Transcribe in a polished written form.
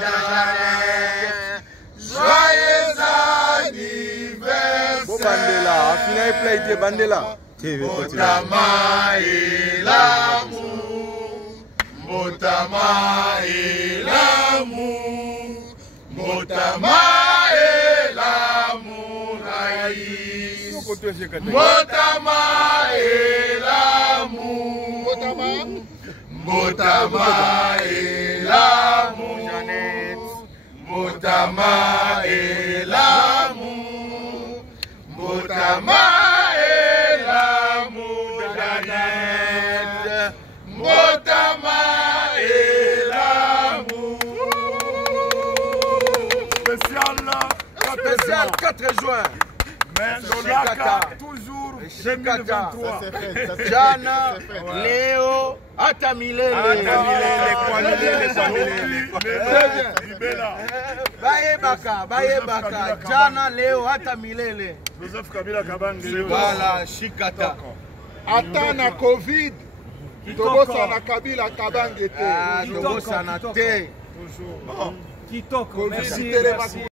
Jeannette. Joyeux anniversaire. Bandela, final play de Bandela. Motama et l'amour. Motama et l'amour. Motama et l'amour. Motama et l'amour. Motama et l'amour. Motama et l'amour. Motama et l'amour. Jeannette. Motama et l'amour. Spécial 4 juin. Mais Lolaka, toujours 2023. Jana, Léo, Atamilele. Bayebaka, Jana, Léo, Atamilele. Joseph Kabila Kabange. Voilà, Chikata. Ata na Covid, tobosa na Kabila Kabange te. Tobosa na te. Toujours. Kitoko, merci.